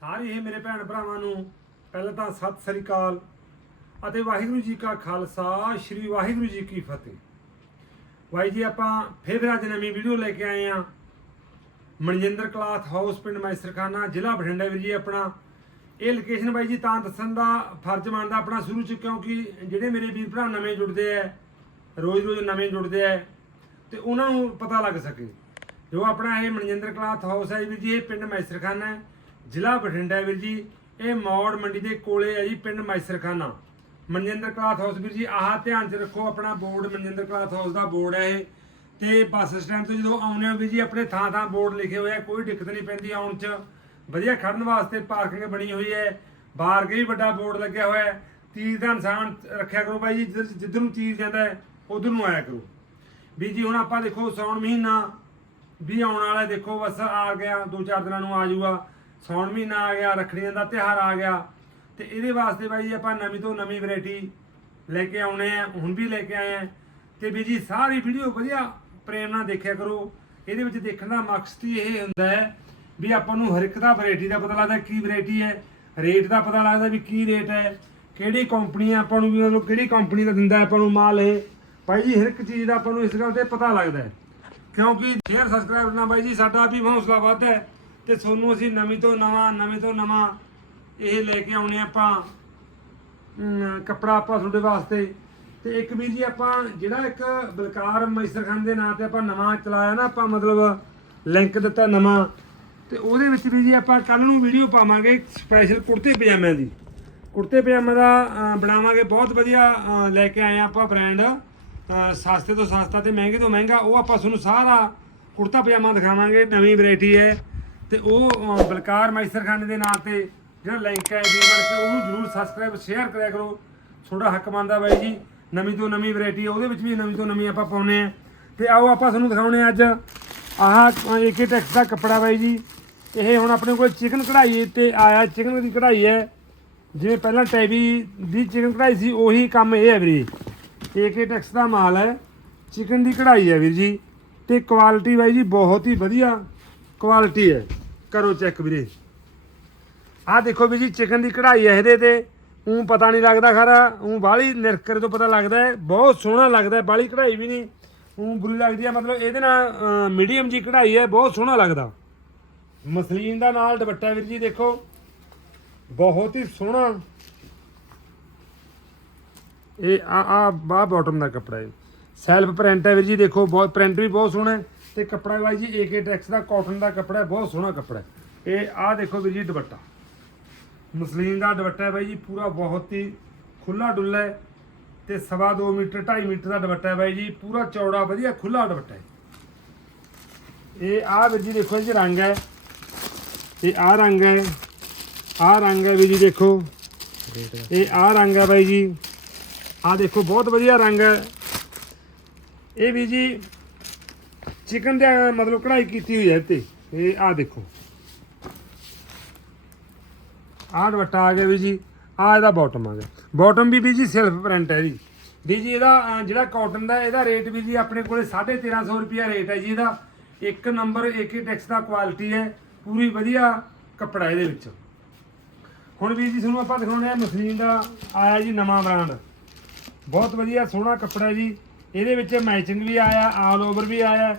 ਸਾਰੇ ਹੀ ਮੇਰੇ ਭੈਣ ਭਰਾਵਾਂ ਨੂੰ ਪਹਿਲਾਂ ਤਾਂ ਸਤਿ ਸ੍ਰੀ ਅਕਾਲ ਅਤੇ ਵਾਹਿਗੁਰੂ ਜੀ ਕਾ ਖਾਲਸਾ, ਸ੍ਰੀ ਵਾਹਿਗੁਰੂ ਜੀ ਕੀ ਫਤਿਹ। ਵਾਈ ਜੀ, ਆਪਾਂ ਫਿਰ ਅੱਜ ਨਵੀਂ ਵੀਡੀਓ ਲੈ ਕੇ ਆਏ ਆ ਮਨਜਿੰਦਰ ਕਲਾਥ ਹਾਊਸ ਪਿੰਡ ਮੈਸਰਖਾਨਾ, ਜ਼ਿਲ੍ਹਾ ਬਠਿੰਡਾ ਵੀਰ ਜੀ, ਆਪਣਾ। ਇਹ ਲੋਕੇਸ਼ਨ ਬਾਈ ਜੀ ਤਾਂ ਦੱਸਣ ਦਾ ਫਰਜ਼ ਮੰਨਦਾ ਆਪਣਾ ਸ਼ੁਰੂ ਚ, ਕਿਉਂਕਿ ਜਿਹੜੇ ਮੇਰੇ ਵੀਰ ਭਰਾ ਨਵੇਂ ਜੁੜਦੇ ਆ ਰੋਜ਼-ਰੋਜ਼ ਨਵੇਂ ਜੁੜਦੇ ਆ ਤੇ ਉਹਨਾਂ ਨੂੰ ਪਤਾ ਲੱਗ ਸਕੇ। ਜੋ ਆਪਣਾ ਇਹ ਮਨਜਿੰਦਰ ਕਲਾਥ ਹਾਊਸ ਹੈ ਵੀਰ ਜੀ, ਇਹ ਪਿੰਡ ਮੈਸਰਖਾਨਾ ਹੈ। ਜ਼ਿਲ੍ਹਾ ਬਠਿੰਡਾ ਵੀਰ ਜੀ। ਇਹ ਮੌੜ ਮੰਡੀ ਦੇ ਕੋਲੇ ਹੈ ਜੀ, ਪਿੰਡ ਮੈਸਰਖਾਨਾ। ਮਨਜਿੰਦਰ ਕਲਾਥ ਹਾਊਸ ਵੀਰ ਜੀ, ਆਹ ਧਿਆਨ ਚ ਰੱਖੋ, ਆਪਣਾ ਬੋਰਡ ਮਨਜਿੰਦਰ ਕਲਾਥ ਹਾਊਸ ਦਾ ਬੋਰਡ ਹੈ ਇਹ। ਤੇ ਬੱਸ ਸਟੈਂਡ ਤੋਂ ਜਦੋਂ ਆਉਂਦੇ ਹੋ ਵੀਰ ਜੀ, ਆਪਣੇ ਥਾਂ ਥਾਂ ਬੋਰਡ ਲਿਖੇ ਹੋਏ ਆ, ਕੋਈ ਦਿੱਕਤ ਨਹੀਂ ਪੈਂਦੀ ਆਉਣ ਚ। ਵਧੀਆ ਖੜਨ ਵਾਸਤੇ ਪਾਰਕਿੰਗ ਬਣੀ ਹੋਈ ਹੈ। ਬਾਹਰ ਕੇ ਵੀ ਵੱਡਾ ਬੋਰਡ ਲੱਗਿਆ ਹੋਇਆ ਹੈ। ਤੀਰ ਦਾ ਨਿਸ਼ਾਨ ਰੱਖਿਆ ਕਰੋ ਬਾਈ ਜੀ, ਜਿੱਧਰ ਜਿੱਧਰ ਨੂੰ ਤੀਰ ਜਾਂਦਾ ਹੈ, ਉਧਰ ਨੂੰ ਆਇਆ ਕਰੋ। ਵੀ ਜੀ, ਹੁਣ ਆਪਾਂ ਦੇਖੋ ਸੌਣ ਮਹੀਨਾ ਵੀ ਆਉਣ ਵਾਲਾ ਦੇਖੋ, ਬਸ ਆ ਗਿਆ, ਦੋ ਚਾਰ ਦਿਨਾਂ ਨੂੰ ਆ ਜਾਊਗਾ। ਸੌਣ ਮਹੀਨਾ ਆ ਗਿਆ, ਰੱਖੜੀਆਂ ਦਾ ਤਿਉਹਾਰ ਆ ਗਿਆ, ਤੇ ਇਹਦੇ ਵਾਸਤੇ ਬਾਈ ਜੀ ਆਪਾਂ ਨਵੀਂ ਤੋਂ ਨਵੀਂ ਵੈਰਾਈਟੀ ਲੈ ਕੇ ਆਉਣੇ ਆ, ਹੁਣ ਵੀ ਲੈ ਕੇ ਆਏ ਆ। ਤੇ ਵੀ ਜੀ, ਸਾਰੀ ਵੀਡੀਓ ਵਧੀਆ ਪ੍ਰੇਮ ਨਾਲ ਦੇਖਿਆ ਕਰੋ। ਇਹਦੇ ਵਿੱਚ ਦੇਖਣ ਦਾ ਮਕਸਦ ਹੀ ਇਹ ਹੁੰਦਾ ਹੈ ਵੀ ਆਪਾਂ ਨੂੰ ਹਰ ਇੱਕ ਦਾ ਵੈਰਾਈਟੀ ਦਾ ਪਤਾ ਲੱਗਦਾ ਕੀ ਵੈਰਾਈਟੀ ਹੈ, ਰੇਟ ਦਾ ਪਤਾ ਲੱਗਦਾ ਵੀ ਕੀ ਰੇਟ ਹੈ, ਕਿਹੜੀ ਕੰਪਨੀ ਆਪਾਂ ਨੂੰ ਵੀ ਮਤਲਬ ਕਿਹੜੀ ਕੰਪਨੀ ਦਾ ਦਿੰਦਾ ਆਪਾਂ ਨੂੰ ਮਾਲ ਇਹ। ਭਾਈ ਜੀ, ਹਰ ਇੱਕ ਚੀਜ਼ ਦਾ ਆਪਾਂ ਨੂੰ ਇਸ ਗੱਲ ਤੇ ਪਤਾ ਲੱਗਦਾ ਕਿਉਂਕਿ ਸ਼ੇਅਰ ਸਬਸਕ੍ਰਾਈਬ ਕਰਨਾ ਬਾਈ ਜੀ, ਸਾਡਾ ਵੀ ਹੌਸਲਾ ਵੱਧਦਾ ਹੈ। ਤੇ ਤੁਹਾਨੂੰ ਅਸੀਂ ਨਵੀਂ ਤੋਂ ਨਵਾਂ, ਨਵੇਂ ਤੋਂ ਨਵਾਂ ਇਹ ਲੈ ਕੇ ਆਉਣੇ ਆਪਾਂ ਕੱਪੜਾ ਆਪਾਂ ਤੁਹਾਡੇ ਵਾਸਤੇ। ਤੇ ਇੱਕ ਵੀਰ ਜੀ ਆਪਾਂ ਜਿਹੜਾ ਇੱਕ ਬਲਕਾਰ ਮੈਸਰਖਾਨ ਦੇ ਨਾਂ ਤੇ ਆਪਾਂ ਨਵਾਂ ਚਲਾਇਆ ਨਾ, ਆਪਾਂ ਮਤਲਬ ਲਿੰਕ ਦਿੱਤਾ ਨਵਾਂ, ਤੇ ਉਹਦੇ ਵਿੱਚ ਵੀ ਜੀ ਆਪਾਂ ਕੱਲ ਨੂੰ ਵੀਡੀਓ ਪਾਵਾਂਗੇ ਸਪੈਸ਼ਲ ਕੁੜਤੇ ਪਜਾਮਿਆਂ ਦੀ। ਕੁੜਤੇ ਪਜਾਮੇ ਦਾ ਬਣਾਵਾਂਗੇ, ਬਹੁਤ ਵਧੀਆ ਲੈ ਕੇ ਆਏ ਆ ਆਪਾਂ ਬ੍ਰਾਂਡ ਸਸਤੇ ਤੋਂ ਸਸਤਾ ਤੇ ਮਹਿੰਗੇ ਤੋਂ ਮਹਿੰਗਾ, ਉਹ ਆਪਾਂ ਤੁਹਾਨੂੰ ਸਾਰਾ ਕੁੜਤਾ ਪਜਾਮਾ ਦਿਖਾਵਾਂਗੇ, ਨਵੀਂ ਵੈਰਾਈਟੀ ਹੈ। ਤੇ ਉਹ ਅਹ, ਬਲਕਾਰ ਮੈਸਰਖਾਨੇ ਦੇ ਨਾਂ ਤੇ ਜਿਹੜਾ ਲਿੰਕ ਹੈ ਵੀ ਬਣ ਕੇ ਉਹਨੂੰ ਜਰੂਰ ਸਬਸਕ੍ਰਾਈਬ ਸ਼ੇਅਰ ਕਰਿਆ ਕਰੋ। ਤੁਹਾਡਾ ਹੱਕ ਮੰਨਦਾ ਬਾਈ ਜੀ। ਨਵੀਂ ਤੋਂ ਨਵੀਂ ਵੈਰਾਈਟੀ ਉਹਦੇ ਵਿੱਚ ਵੀ ਨਵੀਂ ਤੋਂ ਨਵੀਂ ਆਪਾਂ ਪਾਉਨੇ ਆ ਤੇ ਆਓ ਆਪਾਂ ਤੁਹਾਨੂੰ ਦਿਖਾਉਣੇ ਅੱਜ। ਆਹ ਏਕੇ ਟੈਕਸ ਦਾ ਕੱਪੜਾ ਬਾਈ ਜੀ। ਇਹ ਹੁਣ ਆਪਣੇ ਕੋਲ ਚਿਕਨ ਕਢਾਈ ਤੇ ਆਇਆ ਚਿਕਨ ਦੀ ਕਢਾਈ ਹੈ। ਜਿਵੇਂ ਪਹਿਲਾਂ ਟੈਬੀ ਦੀ ਚਿਕਨ ਕਢਾਈ ਸੀ ਉਹੀ ਕੰਮ ਇਹ ਹੈ ਵੀਰੇ। ਏਕੇ ਟੈਕਸ ਦਾ ਮਾਲ ਹੈ। ਚਿਕਨ ਦੀ ਕਢਾਈ ਹੈ ਵੀਰ ਜੀ। ਤੇ ਕੁਆਲਿਟੀ ਬਾਈ ਜੀ ਬਹੁਤ ਹੀ ਵਧੀਆ ਕੁਆਲਿਟੀ ਹੈ। ਕਰੋ ਚੈੱਕ ਵੀਰੇ। ਆਹ ਦੇਖੋ ਵੀ ਜੀ, ਚਿਕਨ ਦੀ ਕਢਾਈ ਹੈ ਇਹਦੇ ਤੇ। ਉਹ ਪਤਾ ਨਹੀਂ ਲੱਗਦਾ ਖਰਾ। ਉਹ ਬਾਹਲੀ ਨਿਰਕਰ ਤੋਂ ਪਤਾ ਲੱਗਦਾ ਹੈ। ਬਹੁਤ ਸੋਹਣਾ ਲੱਗਦਾ ਹੈ ਬਾਹਲੀ ਕਢਾਈ ਵੀ ਨਹੀਂ। ਉਹ ਬੁਰੀ ਲੱਗਦੀ ਹੈ, ਮਤਲਬ ਇਹਦੇ ਨਾਲ ਮੀਡੀਅਮ ਜੀ ਕਢਾਈ ਹੈ, ਬਹੁਤ ਸੋਹਣਾ ਲੱਗਦਾ। ਮਸਲੀਨ ਦਾ ਨਾਲ ਦੁਪੱਟਾ ਵੀਰ ਜੀ ਦੇਖੋ। ਬਹੁਤ ਹੀ ਸੋਹਣਾ। ਇਹ ਆ ਆ ਬਾ ਬਾਟਮ ਦਾ ਕੱਪੜਾ ਹੈ। ਸੈਲਫ ਪ੍ਰਿੰਟ ਹੈ ਵੀਰ ਜੀ ਦੇਖੋ, ਬਹੁਤ ਪ੍ਰਿੰਟ ਵੀ ਬਹੁਤ ਸੋਹਣਾ ਹੈ। ਤੇ ਕੱਪੜਾ ਬਾਈ ਜੀ ਏਕੇ ਟੈਕਸ ਦਾ ਕਾਟਨ ਦਾ ਕੱਪੜਾ ਬਹੁਤ ਸੋਹਣਾ ਕੱਪੜਾ ਇਹ ਆਹ ਦੇਖੋ ਵੀਰ ਜੀ ਦੁਪੱਟਾ। ਮਸਲੀਨ ਦਾ ਦੁਪੱਟਾ ਹੈ ਬਾਈ ਜੀ, ਪੂਰਾ ਬਹੁਤ ਹੀ ਖੁੱਲਾ ਡੁੱਲਾ ਹੈ ਤੇ ਸਵਾ 2 ਮੀਟਰ 2.5 ਮੀਟਰ ਦਾ ਦੁਪੱਟਾ ਹੈ ਬਾਈ ਜੀ, ਪੂਰਾ ਚੌੜਾ ਵਧੀਆ ਖੁੱਲਾ ਦੁਪੱਟਾ ਹੈ। ਇਹ ਆਹ ਵੀਰ ਜੀ ਦੇਖੋ ਜੀ ਰੰਗ ਹੈ। ਇਹ ਆਹ ਰੰਗ ਹੈ, ਆਹ ਰੰਗ ਹੈ ਵੀਰ ਜੀ ਦੇਖੋ। ਇਹ ਆਹ ਰੰਗ ਹੈ ਬਾਈ ਜੀ। ਆਹ ਦੇਖੋ, ਬਹੁਤ ਵਧੀਆ ਰੰਗ ਹੈ। ਇਹ ਵੀ ਜੀ ਚਿਕਨ ਦੇ ਮਤਲਬ ਕਢਾਈ ਕੀਤੀ ਹੋਈ ਹੈ ਇੱਥੇ। ਤੇ ਇਹ ਆ ਦੇਖੋ। ਆਹ ਦੁਪੱਟਾ ਆ ਗਿਆ ਵੀ ਜੀ ਆ ਇਹਦਾ ਬਾਟਮ ਆ ਗਿਆ। ਬਾਟਮ ਵੀ ਵੀ ਜੀ ਸਿਲਫ ਪ੍ਰਿੰਟ ਹੈ ਜੀ। ਵੀ ਜੀ ਇਹਦਾ ਜਿਹੜਾ ਕਾਟਨ ਦਾ, ਇਹਦਾ ਰੇਟ ਵੀ ਜੀ ਆਪਣੇ ਕੋਲੇ 1350 ਰੁਪਿਆ ਰੇਟ ਹੈ ਜੀ ਇਹਦਾ। ਇੱਕ ਨੰਬਰ ਇੱਕ ਹੀ ਟੈਕਸ ਦਾ ਕੁਆਲਿਟੀ ਹੈ। ਪੂਰੀ ਵਧੀਆ ਕੱਪੜਾ ਇਹਦੇ ਵਿੱਚ। ਹੁਣ ਵੀ ਜੀ ਤੁਹਾਨੂੰ ਆਪਾਂ ਦਿਖਾਉਣੇ ਆ ਮਸ਼ੀਨ ਦਾ, ਆਇਆ ਜੀ ਨਵਾਂ ਬ੍ਰਾਂਡ ਬਹੁਤ ਵਧੀਆ ਸੋਹਣਾ ਕੱਪੜਾ ਜੀ। ਇਹਦੇ ਵਿੱਚ ਮੈਚਿੰਗ ਵੀ ਆਇਆ ਆਲ ਓਵਰ ਵੀ ਆਇਆ।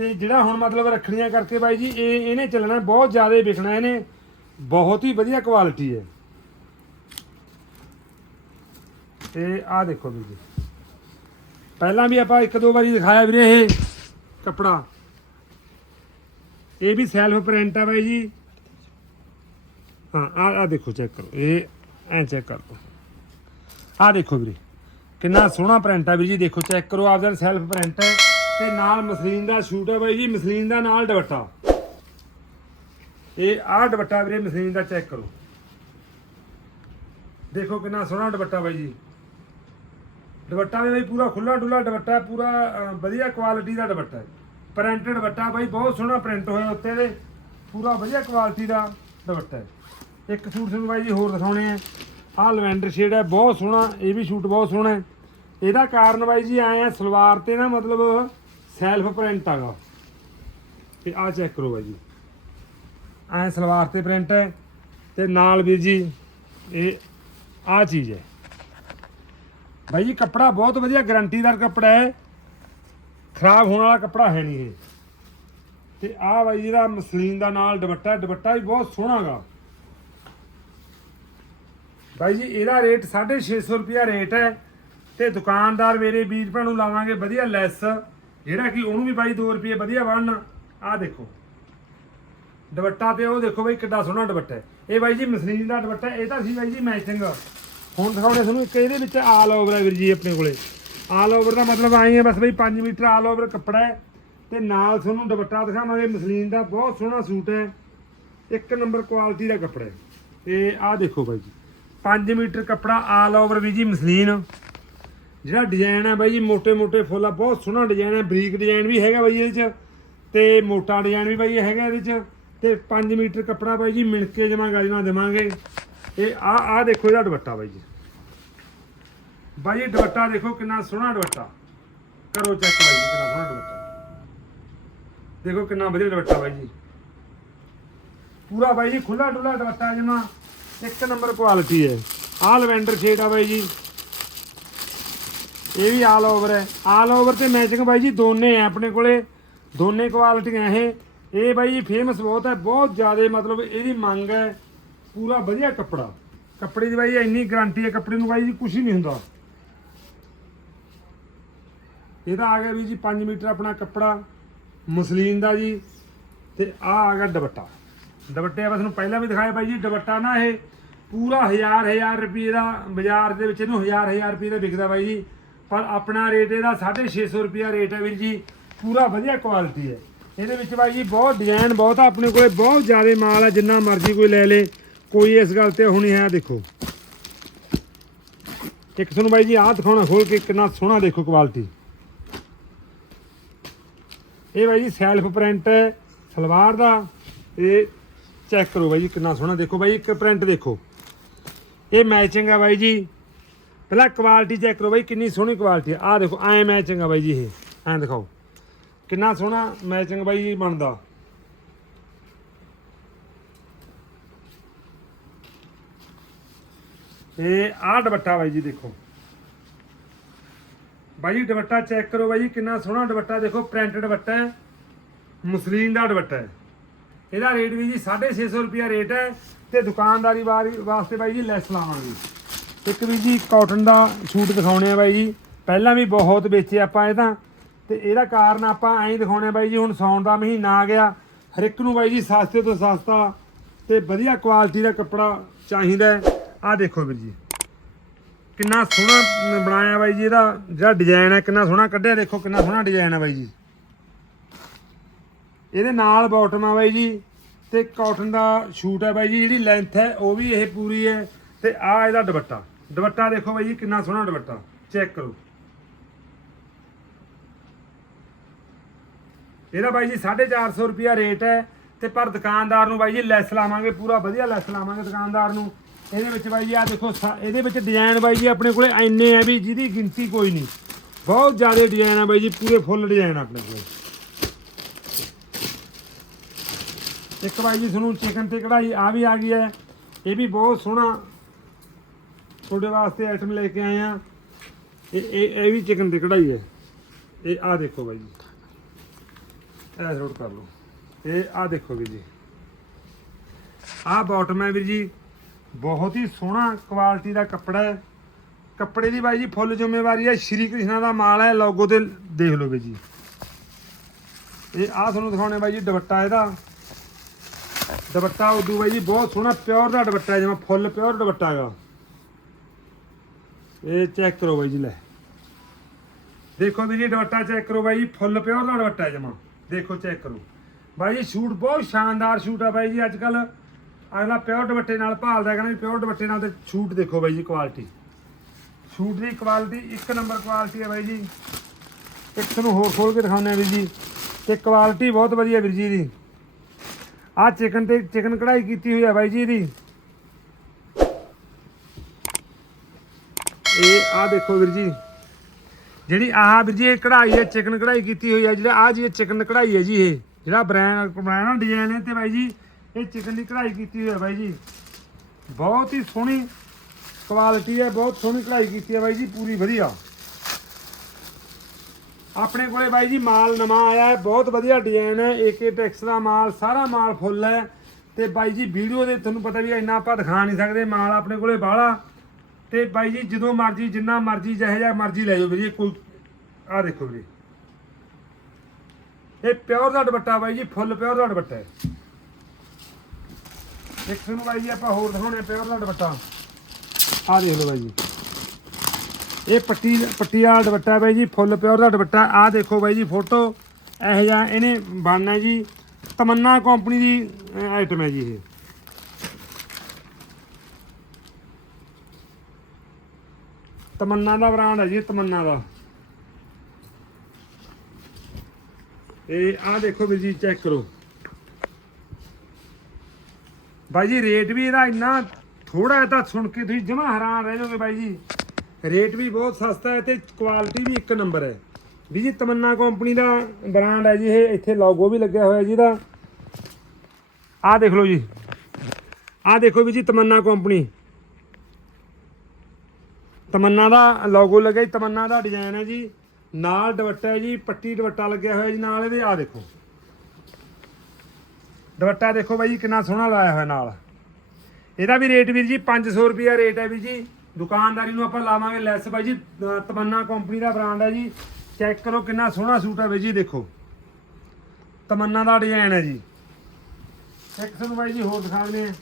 ਤੇ ਜਿਹੜਾ ਹੁਣ ਮਤਲਬ ਰੱਖਣੀਆਂ ਕਰਕੇ ਬਾਈ ਜੀ, ਇਹ ਇਹਨੇ ਚੱਲਣਾ, ਬਹੁਤ ਜ਼ਿਆਦਾ ਵਿਕਣਾ ਇਹਨੇ। ਬਹੁਤ ਹੀ ਵਧੀਆ ਕੁਆਲਿਟੀ ਹੈ। ਤੇ ਆਹ ਦੇਖੋ ਵੀਰ ਜੀ। ਪਹਿਲਾਂ ਵੀ ਆਪਾਂ ਇੱਕ ਦੋ ਵਾਰੀ ਦਿਖਾਇਆ ਵੀਰੇ ਇਹ ਕੱਪੜਾ। ਇਹ ਵੀ ਸੈਲਫ ਪ੍ਰਿੰਟ ਆ ਬਾਈ ਜੀ। ਹਾਂ ਆ ਆ ਦੇਖੋ ਚੈੱਕ ਕਰੋ। ਇਹ ਐ ਚੈੱਕ ਕਰ ਲਓ। ਆ ਦੇਖੋ ਵੀਰੇ, ਕਿੰਨਾ ਸੋਹਣਾ ਪ੍ਰਿੰਟ ਆ ਵੀਰ ਜੀ। ਦੇਖੋ ਚੈੱਕ ਕਰੋ, ਆਪਦਾ ਸੈਲਫ ਪ੍ਰਿੰਟ ਹੈ ਤੇ ਨਾਲ ਮਸਲੀਨ ਦਾ ਸ਼ੂਟ ਹੈ ਬਾਈ ਜੀ, ਮਸਲੀਨ ਦਾ ਨਾਲ ਦੁਪੱਟਾ। ਇਹ ਆਹ ਦੁਪੱਟਾ ਵੀਰੇ ਮਸਲੀਨ ਦਾ ਚੈੱਕ ਕਰੋ। ਦੇਖੋ ਕਿੰਨਾ ਸੋਹਣਾ ਦੁਪੱਟਾ ਬਾਈ ਜੀ। ਦੁਪੱਟਾ ਵੀ ਬਾਈ ਪੂਰਾ ਖੁੱਲਾ ਡੁੱਲਾ ਦੁਪੱਟਾ ਪੂਰਾ ਵਧੀਆ ਕੁਆਲਿਟੀ ਦਾ ਦੁਪੱਟਾ ਹੈ। ਪ੍ਰਿੰਟਡ ਦੁਪੱਟਾ ਬਾਈ, ਬਹੁਤ ਸੋਹਣਾ ਪ੍ਰਿੰਟ ਹੋਇਆ ਉੱਤੇ ਦੇ। ਪੂਰਾ ਵਧੀਆ ਕੁਆਲਿਟੀ ਦਾ ਦੁਪੱਟਾ ਹੈ। ਇੱਕ ਸੂਟ ਤੁਹਾਨੂੰ ਬਾਈ ਜੀ ਹੋਰ ਦਿਖਾਉਣੇ ਆ। ਆਹ ਲਵੈਂਡਰ ਸ਼ੇਡ ਹੈ, ਬਹੁਤ ਸੋਹਣਾ, ਇਹ ਵੀ ਸੂਟ ਬਹੁਤ ਸੋਹਣਾ ਹੈ। ਇਹਦਾ ਕਾਰਨ ਬਾਈ ਜੀ ਆਏ ਆ ਸਲਵਾਰ ਤੇ ਨਾ ਮਤਲਬ ਸੈਲਫ ਪ੍ਰਿੰਟ ਆਗਾ ਤੇ ਆਹ ਚੈੱਕ ਕਰੋ ਬਾਈ ਜੀ। ਐ ਸਲਵਾਰ ਤੇ ਪ੍ਰਿੰਟ ਹੈ ਤੇ ਨਾਲ ਵੀਰ ਜੀ ਇਹ ਆ ਚੀਜ਼ ਹੈ। ਬਾਈ ਜੀ, ਕੱਪੜਾ ਬਹੁਤ ਵਧੀਆ ਗਾਰੰਟੀਦਾਰ ਕੱਪੜਾ ਹੈ। ਖਰਾਬ ਹੋਣ ਵਾਲਾ ਕੱਪੜਾ ਹੈ ਨਹੀਂ ਇਹ। ਤੇ ਆਹ ਬਾਈ ਜੀ ਜਿਹੜਾ ਮਸਲੀਨ ਦਾ ਨਾਲ ਦੁਪੱਟਾ ਦੁਪੱਟਾ ਵੀ ਬਹੁਤ ਸੋਹਣਾ ਗਾ। ਬਾਈ ਜੀ, ਇਹਦਾ ਰੇਟ 650 ਰੁਪਿਆ ਰੇਟ ਹੈ। ਤੇ ਦੁਕਾਨਦਾਰ ਮੇਰੇ ਵੀਰ ਭੈਣ ਨੂੰ ਲਾਵਾਂਗੇ ਵਧੀਆ ਲੈਸ। ਜਿਹੜਾ ਕਿ ਉਹਨੂੰ ਵੀ ਬਾਈ 2 ਰੁਪਏ ਵਧੀਆ ਬਣਨ, ਆਹ ਦੇਖੋ। ਦੁਪੱਟਾ ਤੇ ਉਹ ਦੇਖੋ ਬਾਈ ਕਿੱਡਾ ਸੋਹਣਾ ਦੁਪੱਟਾ ਹੈ। ਇਹ ਬਾਈ ਜੀ ਮਸਲੀਨ ਦਾ ਦੁਪੱਟਾ, ਇਹ ਤਾਂ ਸੀ ਬਾਈ ਜੀ ਮੈਚਿੰਗ ਹੁਣ ਦਿਖਾਉਣੇ ਤੁਹਾਨੂੰ ਇੱਕ ਇਹਦੇ ਵਿੱਚ ਆਲ ਓਵਰ ਹੈ ਵੀਰ ਜੀ ਆਪਣੇ ਕੋਲੇ। ਆਲ ਓਵਰ ਦਾ ਮਤਲਬ ਆਈ ਹੈ ਬਸ ਬਾਈ 5 ਮੀਟਰ ਆਲ ਓਵਰ ਕੱਪੜਾ ਹੈ। ਤੇ ਨਾਲ ਤੁਹਾਨੂੰ ਦੁਪੱਟਾ ਦਿਖਾਵਾਂਗੇ ਮਸਲੀਨ ਦਾ ਬਹੁਤ ਸੋਹਣਾ ਸੂਟ ਹੈ। ਇੱਕ ਨੰਬਰ ਕੁਆਲਿਟੀ ਦਾ ਕੱਪੜਾ ਹੈ। ਤੇ ਆਹ ਦੇਖੋ ਬਾਈ ਜੀ 5 ਮੀਟਰ ਕੱਪੜਾ ਆਲ ਓਵਰ ਵੀ ਜੀ ਮਸਲੀਨ ਜਿਹੜਾ ਡਿਜ਼ਾਈਨ ਹੈ ਬਾਈ ਜੀ ਮੋٹے-ਮੋٹے ਫੁੱਲ ਆ, ਬਹੁਤ ਸੋਹਣਾ ਡਿਜ਼ਾਈਨ ਹੈ ਬਰੀਕ ਡਿਜ਼ਾਈਨ ਵੀ ਹੈਗਾ ਬਾਈ ਇਹਦੇ 'ਚ। ਤੇ ਮੋਟਾ ਡਿਜ਼ਾਈਨ ਵੀ ਬਾਈ ਹੈਗਾ ਇਹਦੇ 'ਚ। ਤੇ 5 ਮੀਟਰ ਕੱਪੜਾ ਬਾਈ ਜੀ ਮਿਣ ਕੇ ਜਮਾ ਗਾਲੀਆਂ ਦੇਵਾਂਗੇ। ਇਹ ਆ ਆ ਦੇਖੋ ਇਹਦਾ ਦੁਪੱਟਾ ਬਾਈ ਜੀ। ਬਾਈ ਜੀ, ਦੁਪੱਟਾ ਦੇਖੋ ਕਿੰਨਾ ਸੋਹਣਾ ਦੁਪੱਟਾ। ਕਰੋ ਚੈੱਕ ਬਾਈ ਜੀ, ਕਿੰਨਾ ਸੋਹਣਾ ਦੁਪੱਟਾ। ਦੇਖੋ ਕਿੰਨਾ ਵਧੀਆ ਦੁਪੱਟਾ ਬਾਈ ਜੀ। ਪੂਰਾ ਬਾਈ ਜੀ ਖੁੱਲਾ ਡੁੱਲਾ ਦੁਪੱਟਾ ਜਮਾ। ਇੱਕ ਨੰਬਰ ਕੁਆਲਿਟੀ ਹੈ। ਆ ਲਵੈਂਡਰ ਸ਼ੇਡ ਆ ਬਾਈ ਜੀ। ਇਹ ਵੀ ਆਲ ਓਵਰ ਹੈ। ਆਲ ਓਵਰ ਤੇ ਮੈਚਿੰਗ ਬਾਈ ਜੀ ਦੋਨੇ ਆ ਆਪਣੇ ਕੋਲੇ। ਦੋਨੇ ਕੁਆਲਿਟੀਆਂ ਇਹ। ਇਹ ਬਾਈ ਜੀ ਫੇਮਸ ਬਹੁਤ ਹੈ। ਬਹੁਤ ਜ਼ਿਆਦਾ ਮਤਲਬ ਇਹਦੀ ਮੰਗ ਹੈ ਪੂਰਾ ਵਧੀਆ ਕੱਪੜਾ। ਕੱਪੜੇ ਦੀ ਬਾਈ ਇੰਨੀ ਗਾਰੰਟੀ ਹੈ ਕੱਪੜੇ ਨੂੰ ਬਾਈ ਜੀ ਕੁਝ ਨਹੀਂ ਹੁੰਦਾ। ਇਹਦਾ ਆ ਗਿਆ ਵੀ ਜੀ 5 ਮੀਟਰ ਆਪਣਾ ਕੱਪੜਾ। ਮਸਲੀਨ ਦਾ ਜੀ। ਤੇ ਆ ਆ ਗਿਆ ਦੁਪੱਟਾ। ਦੁਪੱਟੇ ਬਸ ਨੂੰ ਪਹਿਲਾਂ ਵੀ ਦਿਖਾਇਆ ਬਾਈ ਜੀ। ਦੁਪੱਟਾ ਨਾ ਇਹ ਪੂਰਾ ਹਜ਼ਾਰ ਹਜ਼ਾਰ ਰੁਪਏ ਦਾ ਬਾਜ਼ਾਰ ਦੇ ਵਿੱਚ ਇਹਨੂੰ ਹਜ਼ਾਰ ਹਜ਼ਾਰ ਰੁਪਏ ਦਾ ਵਿਕਦਾ ਬਾਈ ਜੀ। ਪਰ ਆਪਣਾ ਰੇਟ ਇਹਦਾ 650 ਰੁਪਿਆ ਰੇਟ ਹੈ ਵੀਰ ਜੀ। ਪੂਰਾ ਵਧੀਆ ਕੁਆਲਿਟੀ ਹੈ। ਇਹਦੇ ਵਿੱਚ ਬਾਈ ਜੀ ਬਹੁਤ ਡਿਜ਼ਾਈਨ ਬਹੁਤ ਆ ਆਪਣੇ ਕੋਲੇ ਬਹੁਤ ਜ਼ਿਆਦਾ ਮਾਲ ਆ, ਜਿੰਨਾ ਮਰਜ਼ੀ ਕੋਈ ਲੈ ਲੇ। ਕੋਈ ਇਸ ਗੱਲ ਤੇ ਹੁਣੀ ਹੈ, ਦੇਖੋ। ਇੱਕ ਤੁਹਾਨੂੰ ਬਾਈ ਜੀ ਆਹ ਦਿਖਾਉਣਾ ਖੋਲ ਕੇ, ਕਿੰਨਾ ਸੋਹਣਾ ਦੇਖੋ ਕੁਆਲਿਟੀ ਇਹ ਬਾਈ ਜੀ ਸੈਲਫ ਪ੍ਰਿੰਟ ਹੈ, ਸਲਵਾਰ ਦਾ। ਇਹ ਚੈੱਕ ਕਰੋ ਬਾਈ ਜੀ ਕਿੰਨਾ ਸੋਹਣਾ ਦੇਖੋ। ਬਾਈ ਇੱਕ ਪ੍ਰਿੰਟ ਦੇਖੋ। ਇਹ ਮੈਚਿੰਗ ਹੈ ਬਾਈ ਜੀ। ਪਹਿਲਾਂ ਕੁਆਲਿਟੀ ਚੈੱਕ ਕਰੋ ਬਾਈ, ਕਿੰਨੀ ਸੋਹਣੀ ਕੁਆਲਿਟੀ ਹੈ ਆਹ ਦੇਖੋ, ਐ ਮੈਚਿੰਗ ਆ ਬਾਈ ਜੀ ਇਹ। ਐਂ ਦਿਖਾਓ। ਕਿੰਨਾ ਸੋਹਣਾ ਮੈਚਿੰਗ ਬਾਈ ਜੀ ਬਣਦਾ। ਇਹ ਆਹ ਦੁਪੱਟਾ ਬਾਈ ਜੀ ਦੇਖੋ। ਬਾਈ ਜੀ ਦੁਪੱਟਾ ਚੈੱਕ ਕਰੋ ਬਾਈ ਜੀ ਕਿੰਨਾ ਸੋਹਣਾ ਦੁਪੱਟਾ। ਦੇਖੋ ਪ੍ਰਿੰਟ ਦੁਪੱਟਾ ਹੈ। ਮੁਸਲੀਨ ਦਾ ਦੁਪੱਟਾ ਹੈ। ਇਹਦਾ ਰੇਟ ਵੀ ਜੀ 650 ਰੁਪਿਆ ਰੇਟ ਹੈ। ਤੇ ਦੁਕਾਨਦਾਰੀ ਵਾਸਤੇ ਬਾਈ ਜੀ ਲੈਸ ਲਾਵਾਂਗੇ। ਇੱਕ ਵੀ ਜੀ ਕਾਟਨ ਦਾ ਸੂਟ ਦਿਖਾਉਣੇ ਆ ਬਾਈ ਜੀ। ਪਹਿਲਾਂ ਵੀ ਬਹੁਤ ਵੇਚੇ ਆਪਾਂ ਇਹ ਤਾਂ। ਤੇ ਇਹਦਾ ਕਾਰਨ ਆਪਾਂ ਐਂ ਹੀ ਦਿਖਾਉਣੇ ਆ ਬਾਈ ਜੀ, ਹੁਣ ਸੌਣ ਦਾ ਮਹੀਨਾ ਆ ਗਿਆ। ਹਰ ਇੱਕ ਨੂੰ ਬਾਈ ਜੀ ਸਸਤੇ ਤੋਂ ਸਸਤਾ ਤੇ ਵਧੀਆ ਕੁਆਲਿਟੀ ਦਾ ਕੱਪੜਾ ਚਾਹੀਦਾ ਆ ਦੇਖੋ ਵੀਰ ਜੀ। ਕਿੰਨਾ ਸੋਹਣਾ ਬਣਾਇਆ ਬਾਈ ਜੀ ਇਹਦਾ। ਜਿਹੜਾ ਡਿਜ਼ਾਈਨ ਹੈ, ਕਿੰਨਾ ਸੋਹਣਾ ਕੱਢਿਆ, ਦੇਖੋ ਕਿੰਨਾ ਸੋਹਣਾ ਡਿਜ਼ਾਈਨ ਹੈ ਬਾਈ ਜੀ। ਇਹਦੇ ਨਾਲ ਬਾਟਮ ਆ ਬਾਈ ਜੀ ਤੇ ਕਾਟਨ ਦਾ ਸ਼ੂਟ ਹੈ ਬਾਈ ਜੀ, ਜਿਹੜੀ ਲੈਂਥ ਹੈ, ਉਹ ਵੀ ਇਹ ਪੂਰੀ ਹੈ। ਤੇ ਆ ਇਹਦਾ ਦੁਪੱਟਾ। ਦੁਪੱਟਾ ਦੇਖੋ ਬਾਈ ਜੀ, ਕਿੰਨਾ ਸੋਹਣਾ ਦੁਪੱਟਾ। ਚੈੱਕ ਕਰੋ। ਇਹਦਾ ਬਾਈ ਜੀ 450 ਰੁਪਿਆ ਰੇਟ ਹੈ ਤੇ ਪਰ ਦੁਕਾਨਦਾਰ ਨੂੰ ਬਾਈ ਜੀ, ਲੈਸ ਲਾਵਾਂਗੇ, ਪੂਰਾ ਵਧੀਆ ਲੈਸ ਲਾਵਾਂਗੇ ਦੁਕਾਨਦਾਰ ਨੂੰ। ਇਹਦੇ ਵਿੱਚ ਬਾਈ ਜੀ ਆ ਦੇਖੋ ਇਹਦੇ ਵਿੱਚ ਡਿਜ਼ਾਈਨ ਬਾਈ ਜੀ, ਆਪਣੇ ਕੋਲੇ ਐਨੇ ਆ ਵੀ ਜਿਹਦੀ ਗਿਣਤੀ ਕੋਈ ਨਹੀਂ। ਬਹੁਤ ਜ਼ਿਆਦਾ ਡਿਜ਼ਾਈਨ ਆ ਬਾਈ ਜੀ, ਪੂਰੇ ਫੁੱਲ ਡਿਜ਼ਾਈਨ ਆਪਣੇ ਕੋਲੇ। ਇੱਕ ਬਾਈ ਜੀ, ਤੁਹਾਨੂੰ ਚਿਕਨ ਤੇ ਕਢਾਈ ਆ ਵੀ ਆ ਗਈ ਹੈ। ਇਹ ਵੀ ਬਹੁਤ ਸੋਹਣਾ ਤੁਹਾਡੇ ਵਾਸਤੇ ਆਈਟਮ ਲੈ ਕੇ ਆਏ ਆ। ਇਹ ਇਹ ਇਹ ਵੀ ਚਿਕਨ ਦੀ ਕਢਾਈ ਹੈ। ਇਹ ਆ ਦੇਖੋ ਬਾਈ ਜੀ। ਇਹ ਰੋਡ ਕਰ ਲਓ। ਇਹ ਆ ਦੇਖੋ ਵੀਰ ਜੀ। ਆਹ ਬਾਟਮ ਹੈ ਵੀਰ ਜੀ। ਬਹੁਤ ਹੀ ਸੋਹਣਾ ਕੁਆਲਿਟੀ ਦਾ ਕੱਪੜਾ ਹੈ। ਕੱਪੜੇ ਦੀ ਬਾਈ ਜੀ ਫੁੱਲ ਜ਼ਿੰਮੇਵਾਰੀ ਹੈ। ਸ਼੍ਰੀ ਕ੍ਰਿਸ਼ਨਾ ਦਾ ਮਾਲ ਹੈ। ਲੋਗੋ ਤੇ ਦੇਖ ਲਓ ਵੀਰ ਜੀ। ਇਹ ਆ ਤੁਹਾਨੂੰ ਦਿਖਾਉਣੇ ਬਾਈ ਜੀ ਦੁਪੱਟਾ ਇਹਦਾ। ਦੁਪੱਟਾ ਉਦੋਂ ਬਾਈ ਜੀ ਬਹੁਤ ਸੋਹਣਾ ਪਿਓਰ ਦਾ ਦੁਪੱਟਾ ਹੈ। ਜਿਵੇਂ ਫੁੱਲ ਪਿਓਰ ਦੁਪੱਟਾ ਹੈਗਾ। ਇਹ ਚੈੱਕ ਕਰੋ ਬਾਈ ਜੀ, ਲੈ। ਦੇਖੋ ਵੀਰ ਜੀ, ਦੁਪੱਟਾ ਚੈੱਕ ਕਰੋ ਬਾਈ ਜੀ, ਫੁੱਲ ਪਿਓਰ ਦਾ ਦੁਪੱਟਾ ਜਮਾ। ਦੇਖੋ ਚੈੱਕ ਕਰੋ। ਬਾਈ ਜੀ, ਸ਼ੂਟ ਬਹੁਤ ਸ਼ਾਨਦਾਰ ਸ਼ੂਟ ਆ ਬਾਈ ਜੀ ਅੱਜ ਕੱਲ ਅਗਲਾ ਪਿਓਰ ਦੁਪੱਟੇ ਨਾਲ ਭਾਲਦਾ, ਕਹਿੰਦਾ ਪਿਓਰ ਦੁਪੱਟੇ ਨਾਲ ਤੇ ਸ਼ੂਟ ਦੇਖੋ ਬਾਈ ਜੀ ਕੁਆਲਿਟੀ ਸ਼ੂਟ ਦੀ ਕੁਆਲਿਟੀ ਇੱਕ ਨੰਬਰ ਕੁਆਲਿਟੀ ਹੈ ਬਾਈ ਜੀ। ਇੱਕ ਨੂੰ ਹੋਰ ਖੋਲ ਕੇ ਦਿਖਾਉਂਦੇ ਆ ਵੀਰ ਜੀ। ਤੇ ਕੁਆਲਿਟੀ ਬਹੁਤ ਵਧੀਆ ਵੀਰ ਜੀ ਦੀ ਆਹ ਚਿਕਨ ਤੇ ਚਿਕਨ ਕਢਾਈ ਕੀਤੀ ਹੋਈ ਆ ਬਾਈ ਜੀ ਇਹਦੀ ਇਹ ਆਹ ਦੇਖੋ ਵੀਰ ਜੀ। ਜਿਹੜੀ ਆਹ ਵੀਰ ਜੀ, ਇਹ ਕਢਾਈ ਹੈ ਚਿਕਨ ਕਢਾਈ ਕੀਤੀ ਹੋਈ ਹੈ। ਜਿਹੜਾ ਆਹ ਜੀ, ਇਹ ਚਿਕਨ ਕਢਾਈ ਹੈ ਜੀ ਇਹ। ਜਿਹੜਾ ਬ੍ਰਾਂਡ ਬਣਾਇਆ ਡਿਜ਼ਾਈਨ ਹੈ ਤੇ ਬਾਈ ਜੀ, ਇਹ ਚਿਕਨ ਦੀ ਕਢਾਈ ਕੀਤੀ ਹੋਈ ਹੈ ਬਾਈ ਜੀ। ਬਹੁਤ ਹੀ ਸੋਹਣੀ ਕੁਆਲਿਟੀ ਹੈ, ਬਹੁਤ ਸੋਹਣੀ ਕਢਾਈ ਕੀਤੀ ਹੈ ਬਾਈ ਜੀ, ਪੂਰੀ ਵਧੀਆ। ਆਪਣੇ ਕੋਲੇ ਬਾਈ ਜੀ ਮਾਲ ਨਵਾਂ ਆਇਆ ਹੈ, ਬਹੁਤ ਵਧੀਆ ਡਿਜ਼ਾਈਨ ਹੈ ਏਕੇ ਟੈਕਸ ਦਾ ਮਾਲ, ਸਾਰਾ ਮਾਲ ਫੁੱਲ ਹੈ। ਤੇ ਬਾਈ ਜੀ, ਵੀਡੀਓ ਦੇ ਤੁਹਾਨੂੰ ਪਤਾ ਵੀ ਇੰਨਾ ਆਪਾਂ ਦਿਖਾ ਨਹੀਂ ਸਕਦੇ, ਮਾਲ ਆਪਣੇ ਕੋਲੇ ਬਾਹਲਾ। ਤੇ ਬਾਈ ਜੀ, ਜਦੋਂ ਮਰਜ਼ੀ, ਜਿੰਨਾ ਮਰਜ਼ੀ, ਜਿਹੋ ਜਿਹਾ ਮਰਜ਼ੀ ਲੈ ਜਾਓ ਵੀਰੇ ਕੋਈ ਆਹ ਦੇਖੋ ਵੀਰੇ ਇਹ ਪਿਓਰ ਦਾ ਦੁਪੱਟਾ ਬਾਈ ਜੀ ਫੁੱਲ ਪਿਓਰ ਦਾ ਦੁਪੱਟਾ ਹੈ। ਇੱਕ ਤੁਹਾਨੂੰ ਬਾਈ ਜੀ, ਆਪਾਂ ਹੋਰ ਦਿਖਾਉਣੇ ਪਿਓਰ ਦਾ ਦੁਪੱਟਾ। ਆਹ ਦੇਖ ਲਓ ਬਾਈ ਜੀ। ਇਹ ਪੱਟੀ ਪੱਟੀ ਵਾਲਾ ਦੁਪੱਟਾ ਬਾਈ ਜੀ ਫੁੱਲ ਪਿਓਰ ਦਾ ਦੁਪੱਟਾ। ਆਹ ਦੇਖੋ ਬਾਈ ਜੀ, ਫੋਟੋ। ਇਹੋ ਜਿਹਾ ਇਹਨੇ ਬਣਨਾ ਜੀ। ਤਮੰਨਾ ਕੰਪਨੀ ਦੀ ਆਈਟਮ ਹੈ ਜੀ ਇਹ। ਤਮੰਨਾ ਦਾ ਬ੍ਰਾਂਡ ਹੈ ਜੀ ਤਮੰਨਾ ਦਾ। ਇਹ ਆਹ ਦੇਖੋ ਵੀਰ ਜੀ ਚੈੱਕ ਕਰੋ। ਬਾਈ ਜੀ ਰੇਟ ਵੀ ਇਹਦਾ ਇੰਨਾ ਥੋੜਾ ਹੈ ਤਾਂ ਸੁਣ ਕੇ ਤੁਸੀਂ ਜਮਾ ਹੈਰਾਨ ਰਹਿ ਜਾਓਗੇ ਬਾਈ ਜੀ। ਰੇਟ ਵੀ ਬਹੁਤ ਸਸਤਾ ਹੈ ਤੇ ਕੁਆਲਿਟੀ ਵੀ ਇੱਕ ਨੰਬਰ ਹੈ। ਵੀ ਜੀ, ਤਮੰਨਾ ਕੰਪਨੀ ਦਾ ਬ੍ਰਾਂਡ ਹੈ ਜੀ, ਇਹ ਇੱਥੇ ਲੋਗੋ ਵੀ ਲੱਗਿਆ ਹੋਇਆ ਜੀ ਇਹਦਾ। ਆਹ ਦੇਖ ਲਓ ਜੀ। ਆਹ ਦੇਖੋ ਵੀ ਜੀ, ਤਮੰਨਾ ਕੰਪਨੀ ਤਮੰਨਾ ਦਾ ਲੋਗੋ ਲੱਗਿਆ ਜੀ, ਤਮੰਨਾ ਦਾ ਡਿਜ਼ਾਈਨ ਹੈ ਜੀ। ਨਾਲ ਦੁਪੱਟਾ ਹੈ ਜੀ, ਪੱਟੀ ਦੁਪੱਟਾ ਲੱਗਿਆ ਹੋਇਆ ਜੀ, ਨਾਲ ਇਹਦੇ ਆ ਦੇਖੋ। ਦੁਪੱਟਾ ਦੇਖੋ ਬਾਈ ਜੀ, ਕਿੰਨਾ ਸੋਹਣਾ ਲਾਇਆ ਹੋਇਆ ਨਾਲ। ਇਹਦਾ ਵੀ ਰੇਟ ਵੀਰ ਜੀ 500 ਰੁਪਿਆ ਰੇਟ ਹੈ ਵੀਰ ਜੀ। ਦੁਕਾਨਦਾਰੀ ਨੂੰ ਆਪਾਂ ਲਾਵਾਂਗੇ ਲੈਸ ਬਾਈ ਜੀ ਤਮੰਨਾ ਕੰਪਨੀ ਦਾ ਬ੍ਰਾਂਡ ਹੈ ਜੀ। ਚੈੱਕ ਕਰੋ ਕਿੰਨਾ ਸੋਹਣਾ ਸੂਟ ਹੈ ਵੀਰ ਜੀ, ਦੇਖੋ। ਤਮੰਨਾ ਦਾ ਡਿਜ਼ਾਈਨ ਹੈ ਜੀ। ਇੱਕ ਤੁਹਾਨੂੰ ਬਾਈ ਜੀ ਹੋਰ ਦਿਖਾ ਦਿੰਦੇ ਆ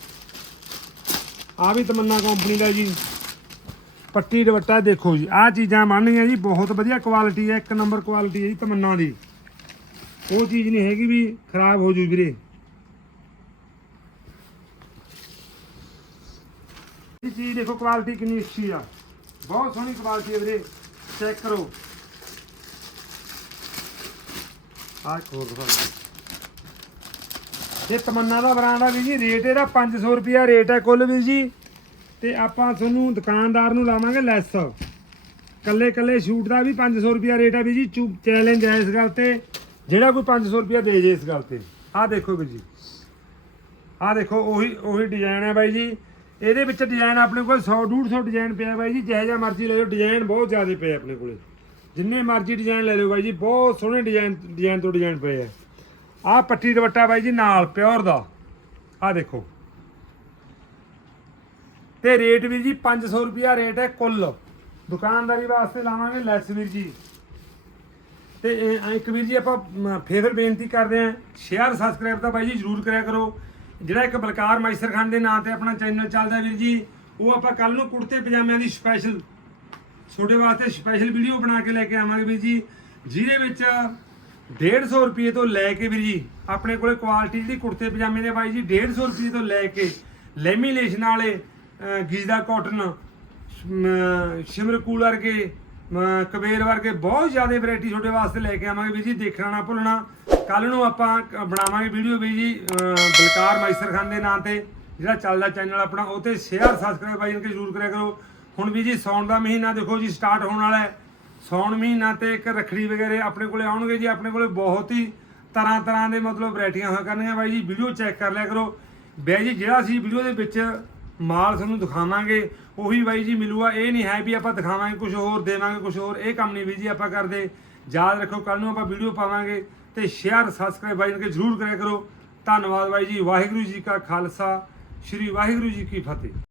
ਆ ਵੀ ਤਮੰਨਾ ਕੰਪਨੀ ਦਾ ਜੀ। ਪੱਟੀ ਦੁਪੱਟਾ ਦੇਖੋ ਜੀ। ਆਹ ਚੀਜ਼ਾਂ ਬਣਨੀਆਂ ਜੀ, ਬਹੁਤ ਵਧੀਆ ਕੁਆਲਿਟੀ ਹੈ, ਇੱਕ ਨੰਬਰ ਕੁਆਲਿਟੀ ਹੈ ਜੀ ਤਮੰਨਾ ਦੀ। ਉਹ ਚੀਜ਼ ਨਹੀਂ ਹੈਗੀ ਵੀ ਖਰਾਬ ਹੋ ਜੂ ਵੀਰੇ। ਇਹ ਚੀਜ਼ ਦੇਖੋ ਕੁਆਲਿਟੀ ਕਿੰਨੀ ਅੱਛੀ ਆ। ਬਹੁਤ ਸੋਹਣੀ ਕੁਆਲਿਟੀ ਹੈ ਵੀਰੇ। ਚੈੱਕ ਕਰੋ। ਆਹ ਖੋਲ ਦਿਖਾ ਇਹ ਤਮੰਨਾ ਦਾ ਬ੍ਰਾਂਡ ਆ ਵੀ ਜੀ ਰੇਟ ਇਹਦਾ 500 ਰੁਪਿਆ ਰੇਟ ਹੈ ਕੁੱਲ ਵੀ ਜੀ। ਤੇ ਆਪਾਂ ਤੁਹਾਨੂੰ ਦੁਕਾਨਦਾਰ ਨੂੰ ਲਾਵਾਂਗੇ ਲੈਸ। ਕੱਲੇ ਕੱਲੇ ਸ਼ੂਟ ਦਾ ਵੀ 500 ਰੁਪਿਆ ਰੇਟ ਹੈ ਵੀ ਜੀ ਚੈਲੰਜ ਹੈ ਇਸ ਗੱਲ ਤੇ। ਜਿਹੜਾ ਕੋਈ 500 ਰੁਪਿਆ ਦੇ ਜੇ ਇਸ ਗੱਲ ਤੇ। ਆਹ ਦੇਖੋ ਵੀ ਜੀ। ਆਹ ਦੇਖੋ, ਉਹੀ ਉਹੀ ਡਿਜ਼ਾਈਨ ਹੈ ਬਾਈ ਜੀ। ਇਹਦੇ ਵਿੱਚ ਡਿਜ਼ਾਈਨ ਆਪਣੇ ਕੋਲ 100 150 ਡਿਜ਼ਾਈਨ ਪਿਆ ਬਾਈ ਜੀ। ਜਿਹੋ ਜਿਹਾ ਮਰਜ਼ੀ ਲੈ ਲਓ ਡਿਜ਼ਾਈਨ ਬਹੁਤ ਜ਼ਿਆਦਾ ਪਏ ਆਪਣੇ ਕੋਲੇ। ਜਿੰਨੇ ਮਰਜ਼ੀ ਡਿਜ਼ਾਈਨ ਲੈ ਲਓ ਬਾਈ ਜੀ, ਬਹੁਤ ਸੋਹਣੇ ਡਿਜ਼ਾਈਨ ਡਿਜ਼ਾਈਨ ਤੋਂ ਡਿਜ਼ਾਈਨ ਪਏ ਆ। ਆਹ ਪੱਟੀ ਦੁਪੱਟਾ ਬਾਈ ਜੀ ਨਾਲ ਪਿਓਰ ਦਾ। ਆਹ ਦੇਖੋ। ਤੇ ਰੇਟ ਵੀਰ ਜੀ 500 ਰੁਪਿਆ ਰੇਟ ਹੈ ਕੁੱਲ। ਦੁਕਾਨਦਾਰੀ ਵਾਸਤੇ ਲਾਵਾਂਗੇ ਲੈਸ ਵੀਰ ਜੀ। ਤੇ ਇਹ ਇੱਕ ਵੀਰ ਜੀ ਆਪਾਂ ਮ, ਬੇਨਤੀ ਕਰਦੇ ਆਂ ਸ਼ੇਅਰ ਸਬਸਕ੍ਰਾਈਬ ਤਾਂ ਬਾਈ ਜੀ ਜਰੂਰ ਕਰਿਆ ਕਰੋ। ਜਿਹੜਾ ਇੱਕ ਬਲਕਾਰ ਮਾਈਸਰ ਖਾਨ ਦੇ ਨਾਂ ਤੇ ਆਪਣਾ ਚੈਨਲ ਚੱਲਦਾ ਵੀਰ ਜੀ ਉਹ ਆਪਾਂ ਕੱਲ ਨੂੰ ਕੁੜਤੇ ਪਜਾਮਿਆਂ ਦੀ ਸਪੈਸ਼ਲ ਤੁਹਾਡੇ ਵਾਸਤੇ ਸਪੈਸ਼ਲ ਵੀਡੀਓ ਬਣਾ ਕੇ ਲੈ ਕੇ ਆਵਾਂਗੇ ਵੀਰ ਜੀ ਜਿਹਦੇ ਵਿੱਚ 150 ਰੁਪਏ ਤੋਂ ਲੈ ਕੇ ਵੀਰ ਜੀ ਆਪਣੇ ਕੋਲੇ ਕੁਆਲਿਟੀ ਜਿਹੜੀ ਕੁੜਤੇ ਪਜਾਮੇ ਦੇ ਬਾਈ ਜੀ 150 ਰੁਪਏ ਤੋਂ ਲੈ ਕੇ ਲੈਮੀਨੇਸ਼ਨ ਵਾਲੇ ਗੀਜ਼ਾ ਕਾਟਨ ਸ਼ਿਮਰਕੂਲ ਵਰਗੇ ਕਬੇਰ ਵਰਗੇ ਬਹੁਤ ਜ਼ਿਆਦਾ ਵੈਰਾਈਟੀ ਤੁਹਾਡੇ ਵਾਸਤੇ ਲੈ ਕੇ ਆਵਾਂਗੇ ਵੀਰ ਜੀ ਦੇਖਣਾ ਨਾ ਭੁੱਲਣਾ। ਕੱਲ ਨੂੰ ਆਪਾਂ ਬਣਾਵਾਂਗੇ ਵੀਡੀਓ ਵੀ ਜੀ ਅਮ, ਬਲਕਾਰ ਮਾਈਸਰ ਖਾਨ ਦੇ ਨਾਂ ਤੇ ਜਿਹੜਾ ਚੱਲਦਾ ਚੈਨਲ ਆਪਣਾ ਉਹ ਤੇ ਸ਼ੇਅਰ ਸਬਸਕ੍ਰਾਈਬ ਬਾਈ ਕੇ ਜ਼ਰੂਰ ਕਰਿਆ ਕਰੋ। ਹੁਣ ਵੀ ਜੀ ਸੌਣ ਦਾ ਮਹੀਨਾ ਦੇਖੋ ਜੀ ਸਟਾਰਟ ਹੋਣ ਵਾਲਾ ਹੈ। ਸੌਣ ਮਹੀਨਾ ਤੇ ਇੱਕ ਰੱਖੜੀ ਵਗੈਰੇ ਆਪਣੇ ਕੋਲੇ ਆਉਣਗੇ ਜੀ ਆਪਣੇ ਕੋਲੇ ਬਹੁਤ ਹੀ ਤਰ੍ਹਾਂ ਤਰ੍ਹਾਂ ਦੇ ਮਤਲਬ ਵੈਰਾਈਟੀਆਂ ਹੋਇਆ ਕਰਨੀਆਂ ਬਾਈ ਜੀ ਵੀਡੀਓ ਚੈੱਕ ਕਰ ਲਿਆ ਕਰੋ। ਬਾਈ ਜੀ ਜਿਹੜਾ ਅਸੀਂ ਵੀਡੀਓ ਦੇ ਵਿੱਚ ਮਾਲ ਤੁਹਾਨੂੰ ਦਿਖਾਵਾਂਗੇ। ਉਹੀ ਬਾਈ ਜੀ ਮਿਲੂਗਾ ਇਹ ਨਹੀਂ ਹੈ ਵੀ ਆਪਾਂ ਦਿਖਾਵਾਂਗੇ ਕੁਝ ਹੋਰ, ਦੇਵਾਂਗੇ ਕੁਝ ਹੋਰ, ਇਹ ਕੰਮ ਨਹੀਂ ਵੀ ਜੀ ਆਪਾਂ ਕਰਦੇ। ਯਾਦ ਰੱਖੋ ਕੱਲ ਨੂੰ ਆਪਾਂ ਵੀਡੀਓ ਪਾਵਾਂਗੇ ਤੇ ਸ਼ੇਅਰ ਸਬਸਕ੍ਰਾਈਬ ਬਾਈ ਕੇ ਜ਼ਰੂਰ ਕਰਿਆ ਕਰੋ। ਧੰਨਵਾਦ ਬਾਈ ਜੀ, ਵਾਹਿਗੁਰੂ ਜੀ ਕਾ ਖਾਲਸਾ, ਸ੍ਰੀ ਵਾਹਿਗੁਰੂ ਜੀ ਕੀ ਫਤਿਹ।